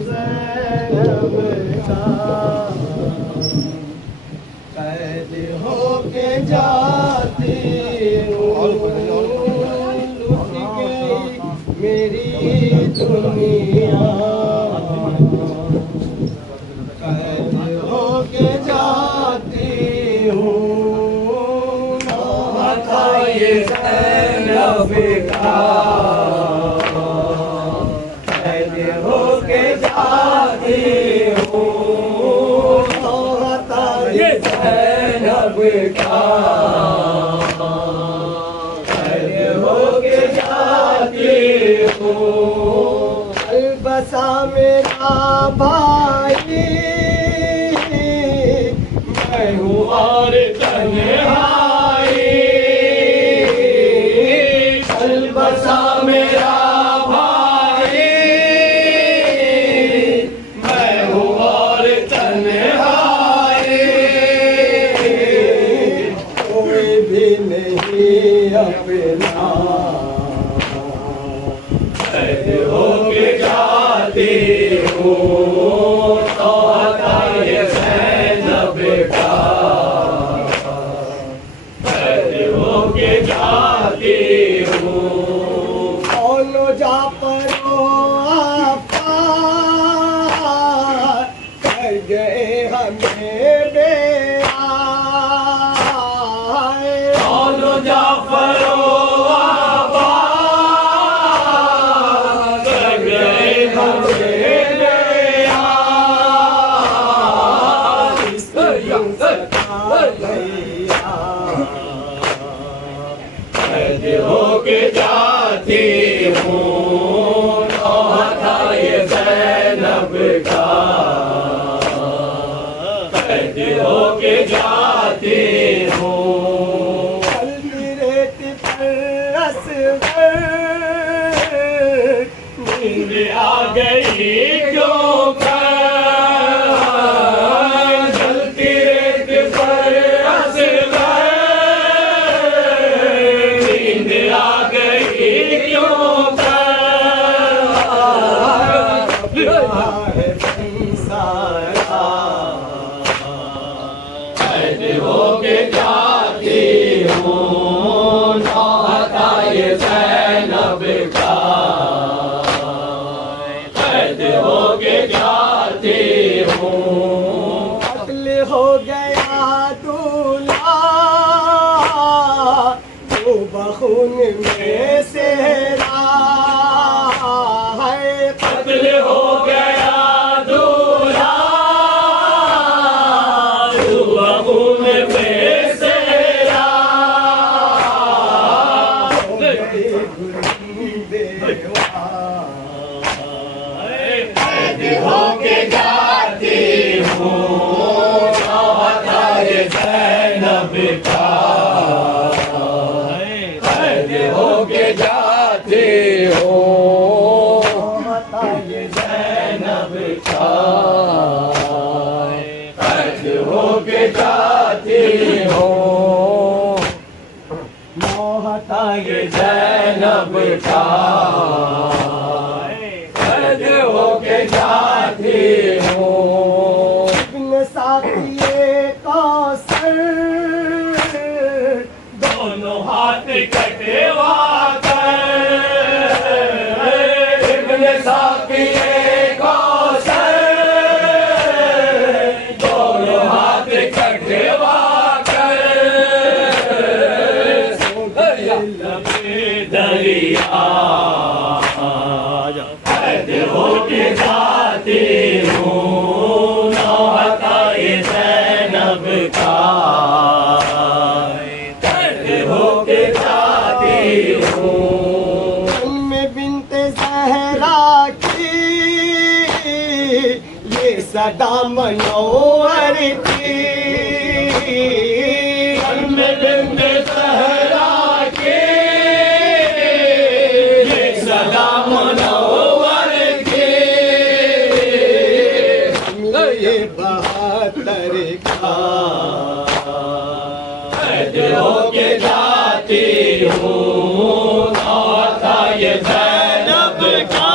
زینب کا قید ہو کے جاتی ہوں لٹ گئی میری دنیا قید ہو کے جاتی ہوں تھا یہ زینب کا قید ہو کے جاتی ہوں تھا یہ زینب کا قید ہو کے جاتی ہوں البسا میرا بھائی میں ہوں اور تنہائی البسا میرا بھائی میں ہوں اور تنہائی کوئی بھی نہیں اپنا قید ہو کے جاتی ہوں تو عطا یہ زینب کا قید ہو کے جاتی ہوں کونو جا پرو آپا کر گئے ہمیں بے آئے کونو جا پرو آپا کر گئے ہمیں بے آئے اس قدم ستا گیا قید ہو کے جاتی ہوں تھا یہ زینب کا قید ہو کے جاتی ہوں قلبی ریت پر اصغر نیند آ گئی کیوں کر جلتی ریت پر اصغر نیند آ گئی کیوں کر سارا قید ہو کے جاتی ہوں تھا یہ زینب کا قید ہو کے جاتی ہوں قتل ہو گیا دولہا تو بخون میں سہرا ہے قتل ہو گیا دولہا تو بخون میں سہرا ہو گئی گلی بیوہ قید ہو کے جاتی ہوں تھا یہ زینب کا قید ہو کے جاتی ہوں تھا یہ زینب کا قید ہو کے جاتی ہوں تھا یہ زینب کا قید ہو کے جاتی ہوں ابن ساقیے کوثر دونوں ہاتھ کٹوا کر ابن ساقیے کوثر دونوں ہاتھ کٹوا کر دریا قید ہو کے جاتی ہوں تھا یہ زینب کا قید ہو کے جاتی ہوں ام بنت زہرا کی یہ صدا منور تھی ام بنت زہرا کی یہ صدا منور تھی یہ 72 کا قید ہو کے جاتی ہوں تھا یہ زینب کا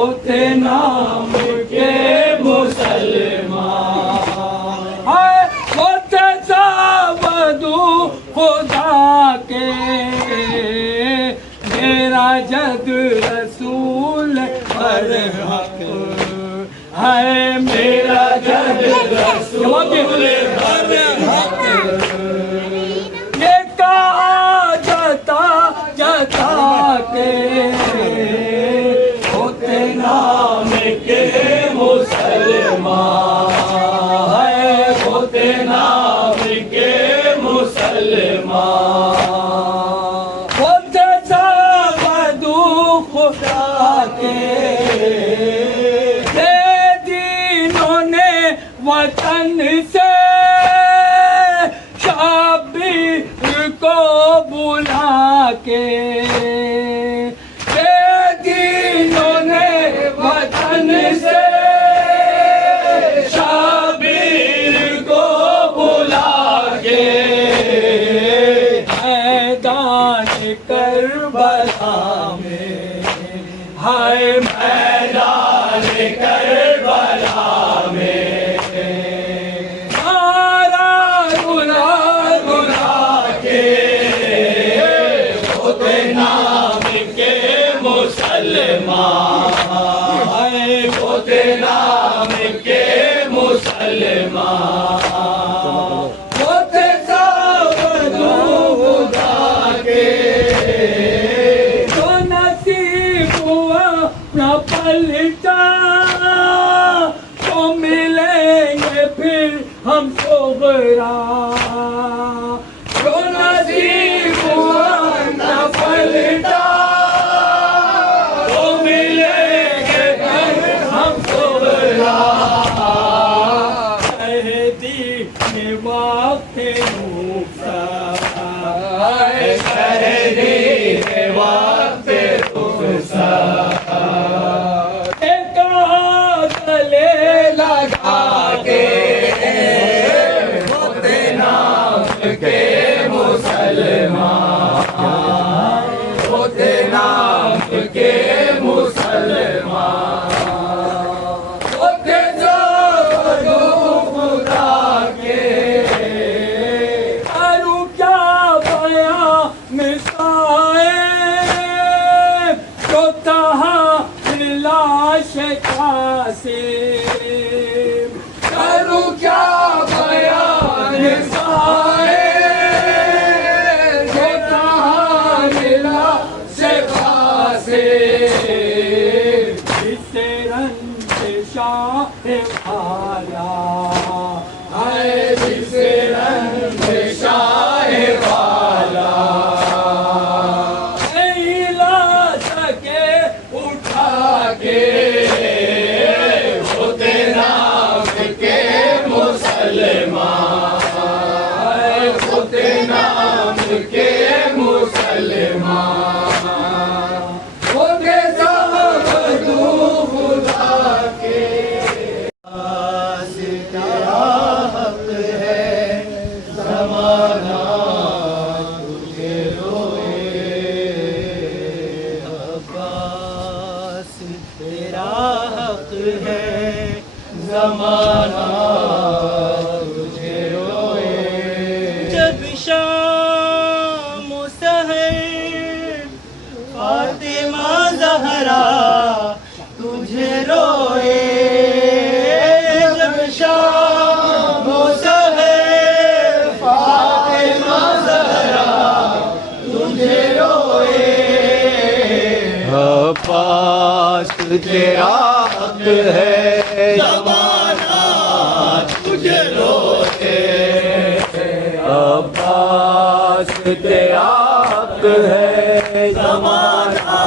ہوتے نام کے مسلمان، ہوتے سابدو خدا کے، میرا جد رسول ہر حق ہے، میرا جد رسول ہر حق، یہ کہا جتا جتا کے ہوتے نام کے مسلمان، ہے ہوتے نام کے مسلمان، ہوتے سابدو خدا کے، دینوں نے وطن سے شبیر کو بلا کے، دینوں نے وطن سے شبیر کو بلا کے، میدان کربلا میں، ہائے میدان کربلا میں، سارا گناہ گناہ کے ہوتے نام کے مسلمان، ہوتے نام کے مسلمان، ہوتے سابدو خدا کے، جو نصیب ہوا نہ پلٹا، تو ملیں گے پھر ہم صغرا، جو نصیب ہوا نہ پلٹا، تو ملیں گے پھر ہم صغرا، شہدی نے وقت رخصا، شہدی نے وقت رخصا، ایک ہاتھ گلے لگا کے ہوتے نام کے مسلمان، ہوتے نام کے مسلمان، ہوتے سابدو خدا کے، کروں کیا بیان صائب، جو تحمل لاش قاسم، کروں کیا بیان صائب، جو تحمل لاش قاسم، جس سے رنج شاہ والا ہے، جس سے رنج شاہ والا نہیں لا سکے اٹھا کے، ہوتے نام کے مسلمان، ہوتے نام کے مسلمان، ہوتے سابدو خدا کے، تیرا حق ہے زمانہ تجھے روئے، عباس تیرا حق ہے زمانہ تجھے روئے، جب شام و سحر فاطمہ زہرا تجھے روئے، جب شام و سحر فاطمہ زہرا تجھے روئے، عباس تیرا حق ہے زمانہ تجھے روئے، عباس تیرا حق ہے زمانہ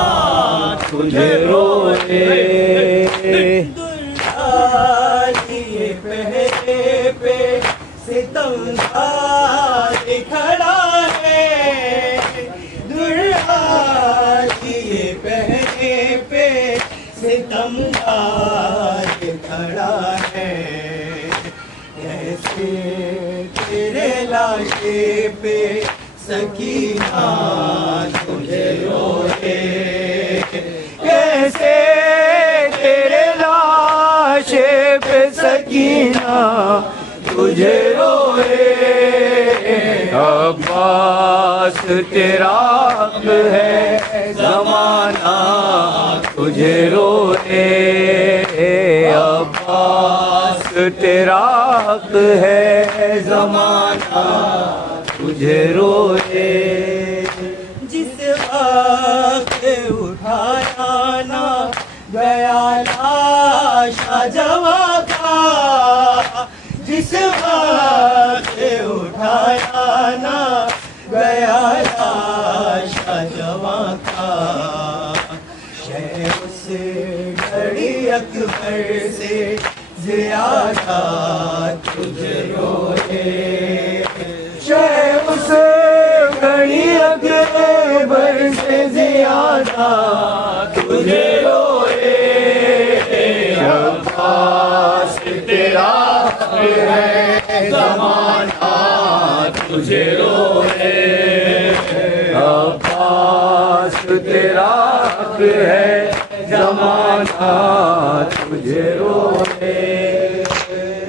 تجھے روئے، دلہالیے پہرے پہ ستمگار کھڑا ہے، دلہالیے پہرے پہ ستمگار کھڑا ہے، کیسے تیرے لاشے پہ سکینہ تجھے روئے، کیسے سکینہ تجھے روئے، عباس تیرا حق ہے زمانہ تجھے روئے، عباس تیرا حق ہے زمانہ تجھے روئے، جس وقت اٹھایا نہ گیا لاش جواں کا، جس وقت اٹھایا نہ گیا لاش جواں کا، شہ اس گھڑی اکبر سے زیادہ تجھے روئے، شہ اس گھڑی اکبر سے زیادہ تجھے روئے، عباس تیرا حق ہے زمانہ تجھے روئے، عباس تیرا حق ہے زمانہ تجھے روئے،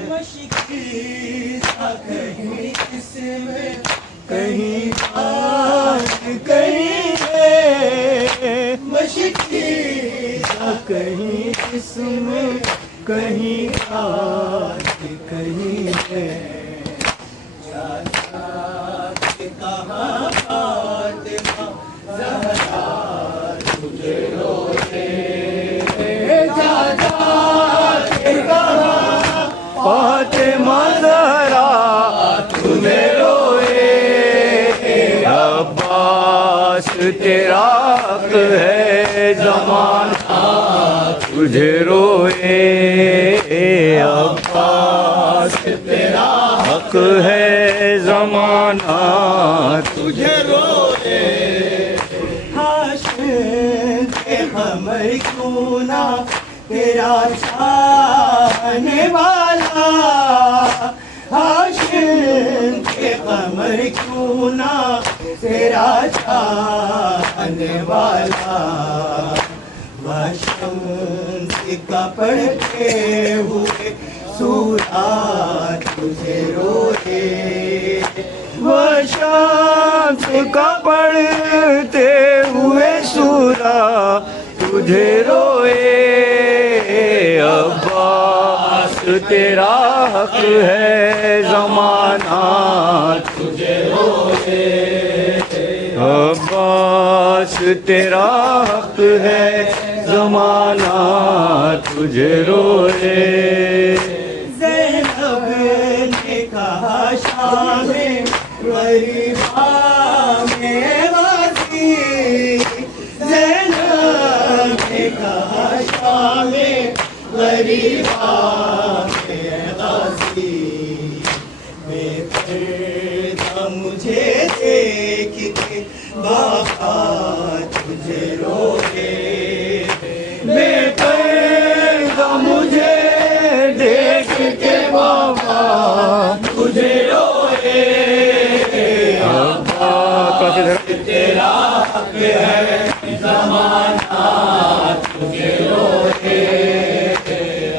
مشکل تھا کہیں قسم کہیں آس کہیں ہے، مشکل تھا کہیں قسم کہیں آس کہیں ہے، جاتا کہ کہاں فاطمہ زہرا تجھے روئے، جاتا کہ کہاں فاطمہ زہرا تمہیں روئے، عباس تیرا حق ہے زمانہ تجھے روئے، عباس تیرا حق ہے زمانہ تجھے روئے، ہاشم کے قمر کیوں نہ تیرا چاہنے والا، ہاشم کے قمر کیوں نہ تیرا چاہنے والا، وہ شمس کا پڑھتے ہوئے سورہ تجھے روئے، وہ شمس کا پڑھتے ہوئے سورہ تجھے روئے، عباس تیرا حق ہے زمانہ تجھے روئے، عباس تیرا حق ہے زمانہ تجھے روئے، زینب نے کہا شام غریبا میں غازی، زینب نے کہا شام غریبا میں غازی، بے پردہ مجھے دیکھ کے بابا تجھے روئے، بے پردہ مجھے دیکھ کے بابا تجھے روئے، عباس تیرا حق ہے زمانہ تجھے روئے،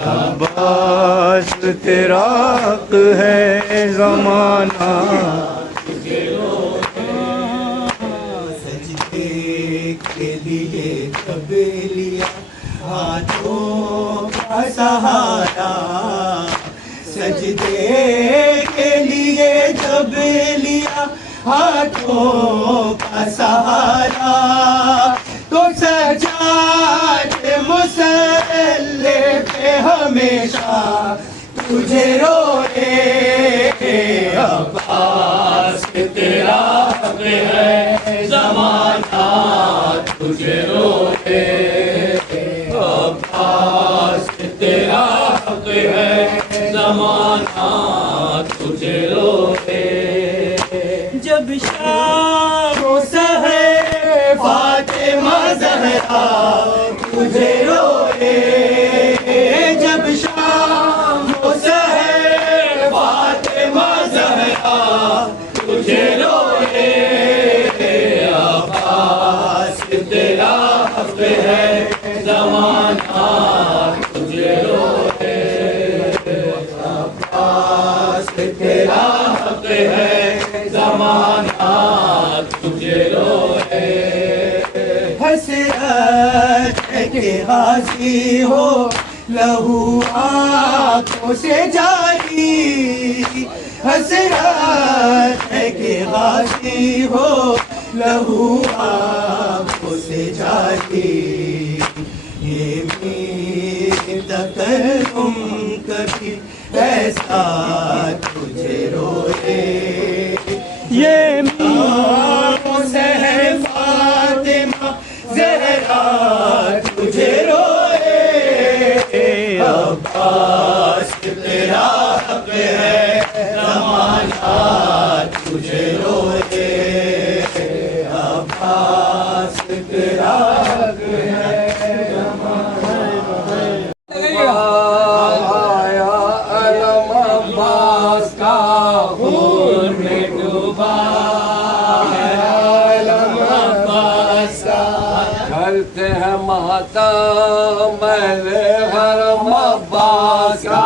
عباس تیرا حق ہے زمانہ تجھے روئے، سجدے کے لیے جب لیا ہاتھوں کا سہارا، سجدے کے لیے جب لیا ہاتھوں کا سہارا، تو سجاد مسلح پہ ہمیشہ تجھے روئے، عباس تیرا حق ہے زمانہ تجھے روئے، عباس تیرا حق ہے زمانہ تجھے روئے، جب شام و سحر فاطمہ زہرا تجھے روئے، جب شام و سحر فاطمہ زہرا تجھے روئے، عباس تیرا حق ہے زمانہ تجھے روئے، ہے زمانہ تجھے روئے حسرت ہے کہ غازی ہو لہو آنکھوں سے جاری حسرت ہے کہ غازی ہو لہو آنکھوں سے جاری یہ بھی تکلم کبھی ایسا تجھے روئے یہ زہر فاطمہ زہرا تجھے روئے عباس تیرا حق ہے زمانہ تجھے روئے عباس تیرا حق ہے آیا علم عباس کا خون میں ڈوبا علم عباس کا کرتے ہیں ماتم میرے حرم عباس کا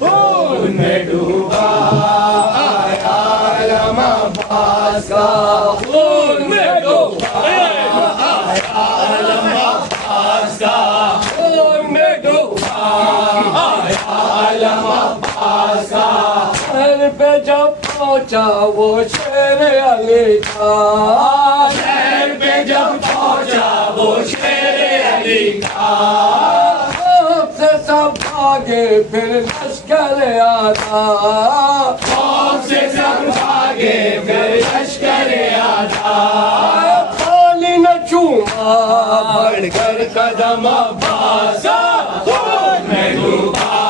خون میں ڈوبا آیا علم عباس کا خون میں ڈوبا آیا علم عباس کا خون میں ڈوبا علم عباس کا سر پہ جب پہنچا وہ شیر علی کا سر پہ جب پہنچا وہ شیر علی کا خوف سے سب بھاگے پھر لشکر آتا خوف سے سب بھاگے پھر لشکر آتا پانی نہ چوما بڑھ کر قدم عباس کا خون میں ڈوبا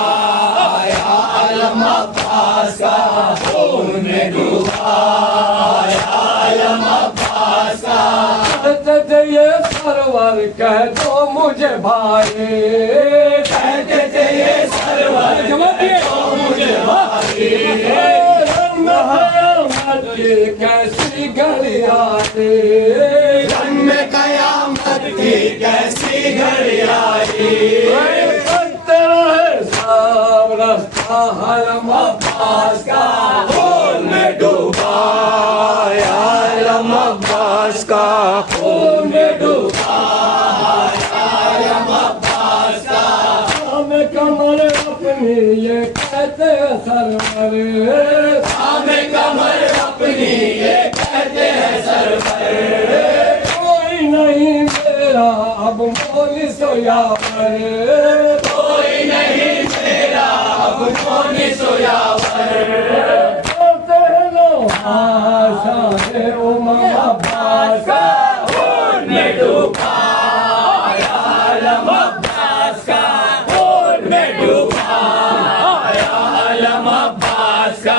آیا علم عباس کا خون میں ڈوبا آیا علم عباس کا کہتے تھے یہ سرور کہہ دو مجھے بھائی کہتے تھے یہ سرور کہہ دو مجھے بھائی رنگ قیامت کی کیسی گھڑی آئی رنگ قیامت کی کیسی گھڑی آئی کرتے رہے سب رستہ علم عباس کا خون میں ڈوبا علم عباس کا خون میں ڈوبا علم عباس کا ہمیں کمر اپنی یہ کہتے ہیں سرور ہمیں کمر اپنی یہ کہتے ہیں سرور کوئی نہیں میرا اب مونس و یاور کوئی نہیں میرا اب مونس و یاور کہتے ہیں لوہا شاہ امام عباس کا خون میں ڈوبا آیا علم عباس کا خون میں ڈوبا آیا علم عباس کا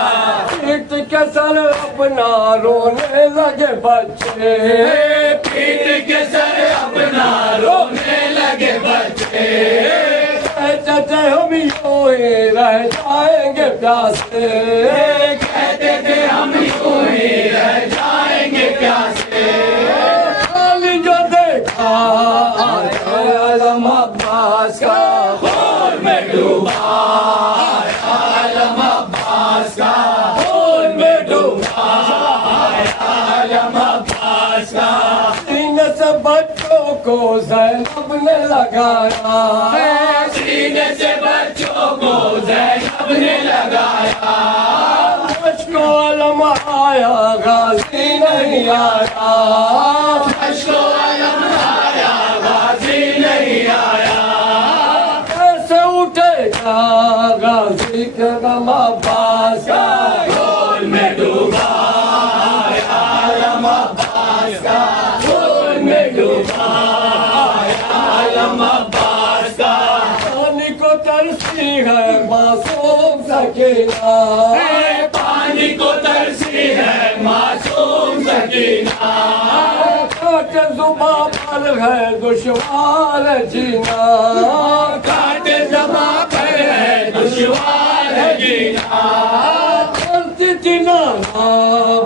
پیٹ کے سر اپنا رونے لگے بچے پیٹ کے سر اپنا رونے لگے بچے کہتے تھے ہم یوں ہی رہ جائیں گے پیاسے کہتے تھے ہم یوں ہی رہ جائیں گے پیاسے خالی جو دیکھا آیا علم عباس کا خون میں ڈوبا آیا علم عباس کا خون میں ڈوبا آیا علم عباس کا سینے سے بچوں کو زینب نے لگایا سینے سے بچوں کو زینب نے لگایا مجھ کو علم آیا غازی نہیں آیا مجھ کو علم آیا غازی نہیں آیا کیسے اٹھے گا غازی کے غم عباس کا خون میں ڈوبا آیا علم عباس کا خون میں ڈوبا آیا علم عباس کا پانی کو ترسی ہے معصوم سکینہ پانی کو ترسی ہے معصوم سکینہ کاٹ زباں پر ہے دشوار جینا کاٹ زباں پر ہے دشوار جینا کرتی تھی نانا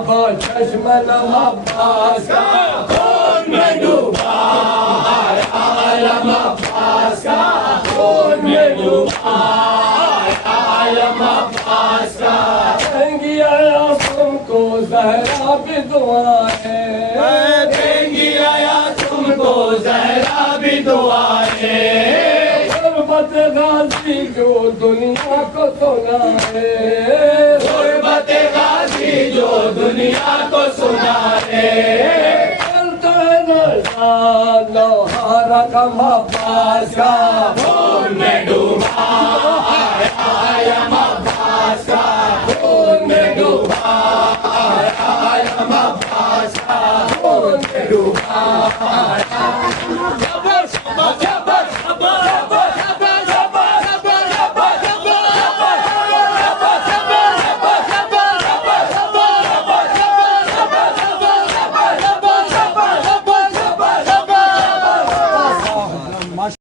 با چشم علم عباس کا خون میں ڈوبا آیا علم عباس کا خون میں ڈوبا آیا علم عباس کا زہرا بھی دعائیں دیں گی آیا تم کو زہرا بھی دعائیں غربت غازی جو دنیا کو سنائے غربت غازی جو دنیا کو سنائے چلتا ہے نشہ لوہا رقم عباس کا خون میں ڈوبا آیم عباس کا خون میں ڈوبا آیم عباس کا خون میں ڈوبا